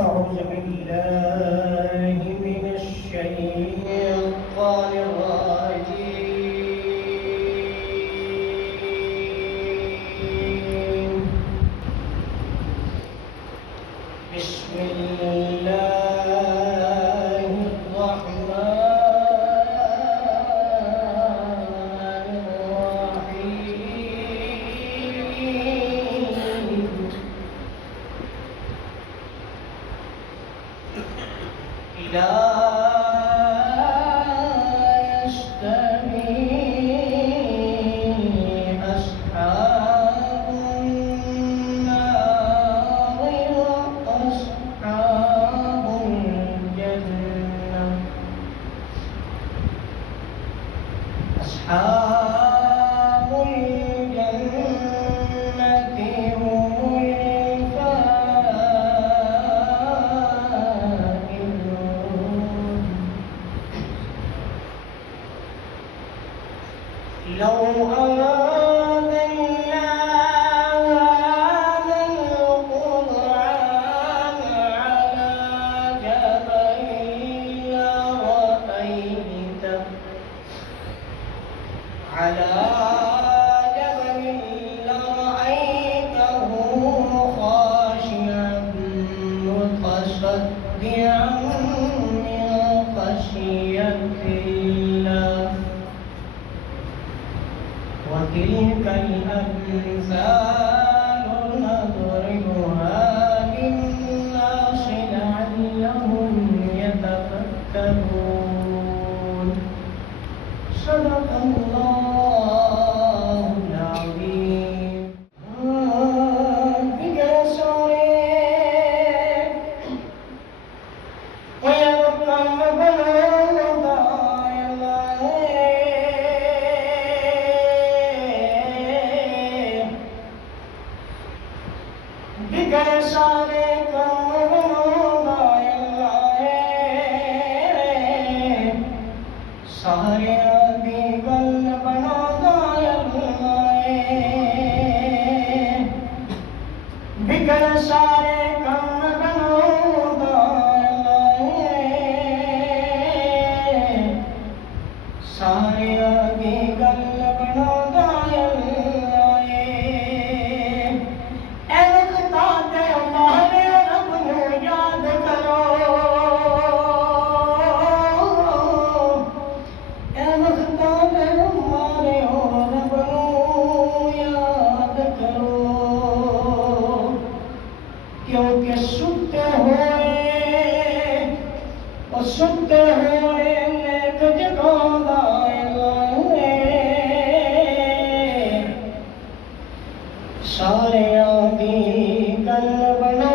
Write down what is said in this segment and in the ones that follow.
أعوذ بالله من الشيطان الرجيم. بسم الله الرحمن الرحيم. لا يستوي أصحاب النار وأصحاب الجنة. أصحاب الجنة هم الفائزون. لو أنزلنا هذا القرآن على جبل لرأيته خاشعا متصدعا من خشية الله. وتلك الأمثال نضربها للناس لعلهم يتفكرون. صدق الله العظيم. کیونکہ ستے ہوئے نیک جگانا سارے آدھی گل بنا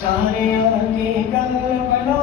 سارے آدھی گل بنا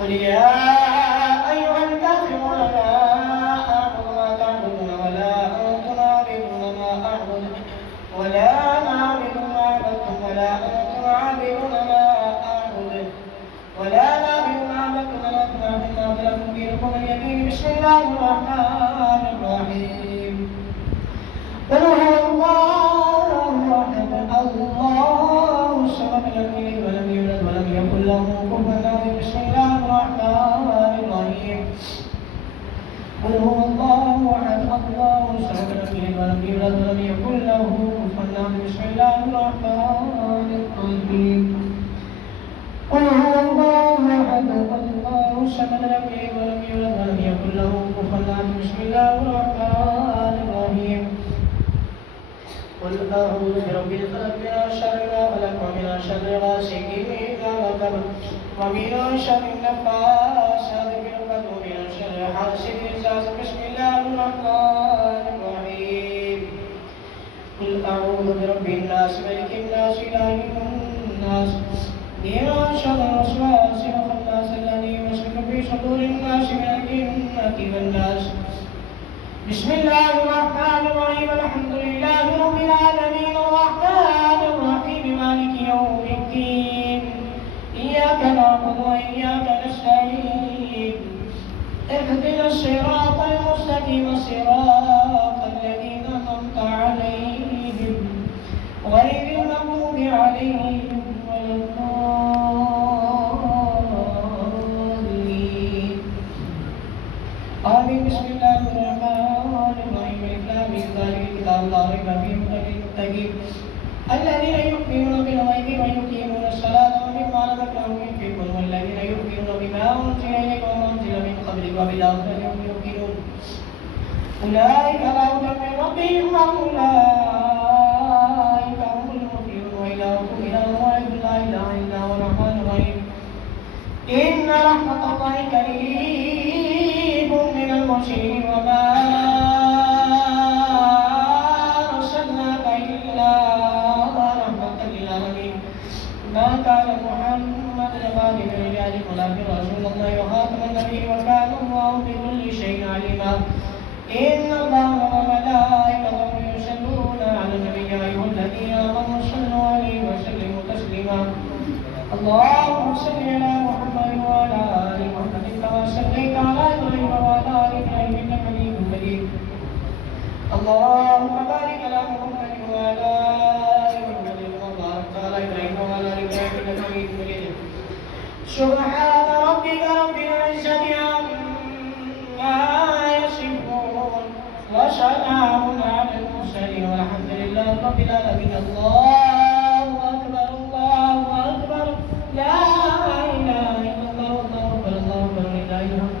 قل يا أيها الكافرون لا أعبد ما تعبدون ولا أنتم عابدون ما أعبد ولا أنا عابد ما عبدتم ولا أنتم عابدون ما أعبد ولا أنا عابد ما عبدتم ولا أنتم عابدون ما أعبد لكم دينكم اليمين بسم الله الرحمن الرحيم قل هو الله أحد الله الصمد لم يلد ولم يولد ولم يكن له كفوا أحد بسم الله الرحمن الرحيم قل هو الله أحد الله الصمد لم يلد ولم يولد ولم يكن له كفوا أحد بسم الله الرحمن الرحيم قل هو الله أحد الله الصمد لم يلد ولم يولد ولم يكن له كفوا أحد بسم الله الرحمن الرحيم قل أعوذ برب الفلق من شر ما خلق ومن شر غاسق إذا وقب ومن شر النفاثات في العقد ومن شر حاسد إذا حسد بسم الله الرحمن الرحيم قل أعوذ برب الناس ملك الناس إله الناس من شر الوسواس الخناس الذي يوسوس في صدور الناس من الجنة والناس بسم الله الرحمن الرحيم الحمد لله رب العالمين الرحمن الرحيم مالك يوم الدين إياك نعبد وإياك نستعين اهدنا الصراط المستقيم صراط الذين أنعمت عليهم غير المغضوب عليهم ولا الضالين آمين بسم الله الرحمن الرحيم الإسلامي ذلك الكتاب لا ريب فيه هدى للمتقين الذين يؤمنون بالغيب ويقيمون الصلاة ومما رزقناهم ينفقون والذين يؤمنون بما أنزل إليك وما أنزل من قبلك وبالآخرة هم يوقنون أولئك على هدى من ربهم وأولئك هم المفلحون وإلهكم إله واحد لا إله إلا هو الرحمن الرحيم إن رحمة الله قريب من المحسنين وما أرسلناك إلا رحمة للعالمين ما كان محمد نبي من رجالكم ولكن رسول الله وخاتم النبيين وكان الله بكل شيء عليما إن الله وملائكته يصلون على النبي يا أيها الذين آمنوا صلوا عليه وسلموا تسليما اللهم صل على محمد وعلى آل محمد كما صليت على إبراهيم وعلى آل إبراهيم إنك حميد مجيد اللهم بارك على محمد وعلى آل محمد كما باركت على إبراهيم وعلى آل إبراهيم إنك حميد مجيد سبحان ربك رب العزة عما يصفون وسلام على المرسلين والحمد لله رب العالمين الله أكبر الله أكبر لا إله إلا الله والله أكبر الله أكبر لله الحمد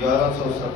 1170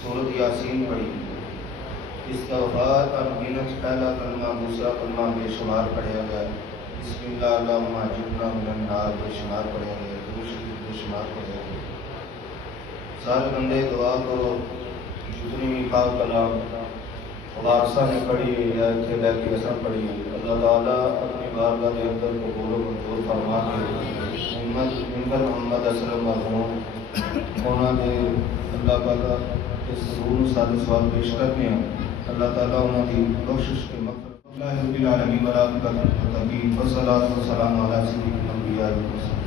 سورت یاسین پڑھی، استغفار انگنت پہلا کلمہ دوسرا کلمہ بے شمار پڑھا گیا، بسم اللہ اللہم اجرنا من النار بے شمار پڑھا گیا، درود شریف بے شمار پڑھا گیا۔ سارے بندے دعا کرو، جتنی بھی پاک کلام وارثہ نے پڑھی یا اتنے بیٹھ کے اثر پڑھی، اللہ تعالیٰ اپنی بارگاہ کے اندر قبول و منظور فرما کے ممبر محمد اسلم مرحوم انہوں نے اللہ تعالیٰ اس روح سارے سوال پیش کرنے ہیں، اللہ تعالیٰ انہوں کی بخشش کے مغفرت اللہ رب العالمین ملائکۃ المقربین والصلاۃ والسلام علی سیدنا الانبیاء والمرسلین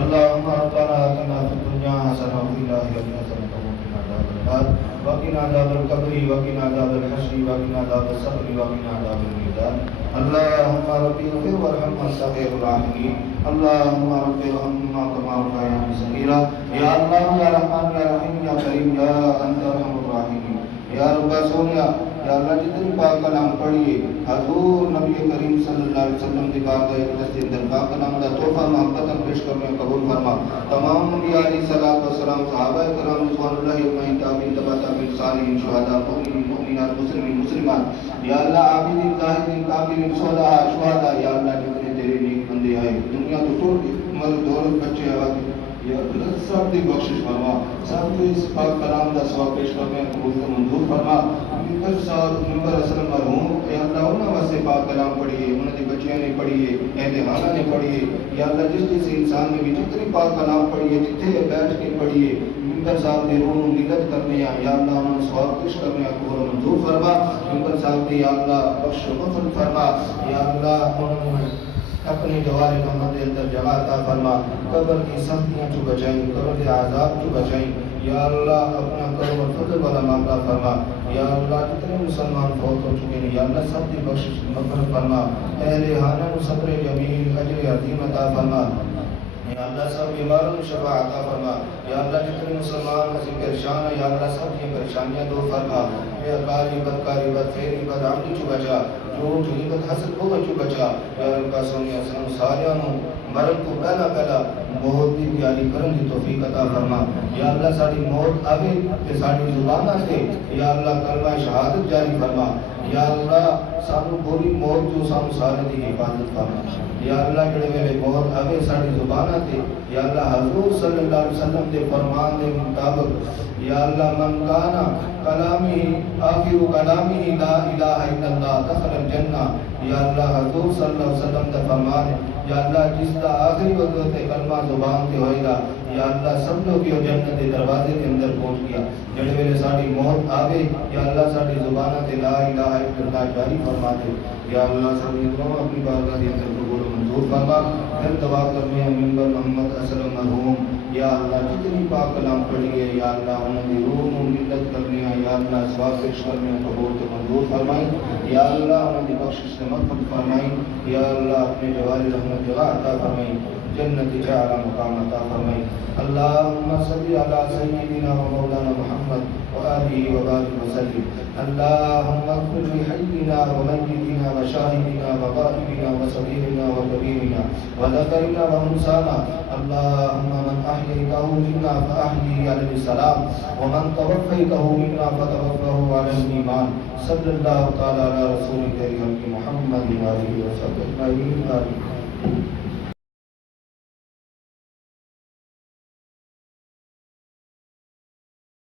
اللهم ربنا آتنا في الدنيا حسنة وفي الآخرة حسنة وقنا عذاب النار وقنا عذاب القبر وقنا عذاب الحشر وقنا عذاب الصبر وقنا عذاب الميزان اللهم رب اغفر وارحم وانت خير الراحمين اللهم رب ارحمنا كما ربياني صغيرا يا الله يا رحمن يا رحيم يا كريم يا انت ارحم الراحمين یا رب سونیا یا اللہ جتنی پاک کلام پڑھیے حضور نبی کریم صلی اللہ علیہ وسلم کی بارگاہ اقدس کے اندر پاک کلام کا تحفہ محبت پیش کرنے قبول فرما۔ تمام انبیاء علیہ الصلوۃ والسلام، صحابہ کرام رضوان اللہ اجمعین، تابعین تبع تابعین، صالحین، شہداء، مؤمنین، مؤمنات، مسلمین، مسلمات، یا اللہ عابدین، زاہدین، کاملین، صلحاء، شہداء، یا اللہ جتنے تیرے نیک بندے آئے دنیا تو توڑ کے مرد عورت بچے آگے یا اللہ سب کی بخشش فرما، سب کو اس پاک کلام کا ثواب پیش کرنے قبول و منظور فرما۔ ممبر صاحب ممبر اسلم مرحوم یا اللہ انہوں واسطے پاک کلام پڑھیے، انہوں نے بچیاں نے پڑھیے، اہل خانہ نے پڑھیے، یا اللہ جس جس انسان نے بھی جتنی پاک کلام پڑھیے جتنے بیٹھ کے پڑھیے ممبر صاحب نے روح ملت کرنے ہیں، یا اللہ انہوں نے ثواب پیش کرنے قبول و منظور فرما۔ ممبر صاحب نے یا اللہ بخش و مغفرت فرما، یا اللہ انہوں نے اپنے جوار محمد اندر جگہ عطا فرما، قبر کی سختیاں تو بچائیں، قبر کے عذاب تو بچائیں، یا اللہ اپنا کرم اور فضل والا معاملہ فرما۔ یا اللہ جتنے مسلمان فوت ہو چکے ہیں یا اللہ سب کی بخشش مغفرت فرما، اہل خانہ کو صبر جمیل اجر عظیم عطا فرما، یا اللہ سب بیماروں کو شفا عطا فرما، یا اللہ جتنے مسلمان ہنسی پریشان ہیں یا اللہ سب کی پریشانیاں دور فرما، یا کاری بدکاری بدفعلی بدعملی چو بچا، جھوٹ غیبت حسد کو بچو بچا، یا رب سونیا سنم ساریاں مرد کو پہلا پہلا موت دی تیاری کرن دی توفیق عطا فرما۔ یا اللہ ساری موت آوے تے ساری زبانہ سے یا اللہ کلمہ شہادت جاری فرما، یا اللہ سانو بری موت جو سانو سارے دی حفاظت فرما، یا اللہ جڑے ویلے موت آوے ساری زبانہ تے یا اللہ حضور صلی اللہ علیہ وسلم دے فرمان دے مطابق یا اللہ من کانا کلامی آخر کلامی لا الہ الا اللہ دخل الجنہ، یا اللہ حضور صلی اللہ علیہ وسلم دے فرمان ہے یا اللہ جس کا آخری وقت کلمہ زبان تے ہوئے گا یا اللہ سب لوگ یہ جنت کے دروازے کے اندر پہنچ گیا، جڑے ویلے ساری موت آوے یا اللہ ساری زبانہ تے لا الہ الا اللہ جاری فرما دے، یا اللہ سب دعا اپنی بارگاہ کے اندر قبول و منظور فرما۔ پھر دعا کرنے ہیں ممبر محمد اسلم مرحوم یا اللہ جتنی پاک کلام پڑھیے یا اللہ انہوں نے روح و ملت کرنے ہیں یا اللہ ثواب پیش کرنے ہیں قبول و منظور فرمائیں، یا اللہ انہوں نے بخشش سے مغفرت فرمائیں، یا اللہ اپنے جوار رحمت جگہ عطا فرمائیں، جنت جعلہ مقام عطا فرمائیں۔ اللہم صلی علی سیدنا و مولانا محمد وآلہ وبارک وسلم۔ اللہم اغفر لحینا و میتنا و شاہدنا و غائبنا و صغیرنا و کبیرنا و ذکرنا و انسانا، اللہم من احییتہ منا فاحیی علی السلام ومن توفیتہ منا فتوفہ علی الایمان۔ صلی اللہ تعالی علی رسول کریم محمد و آلہ وصحبہ اجمعین۔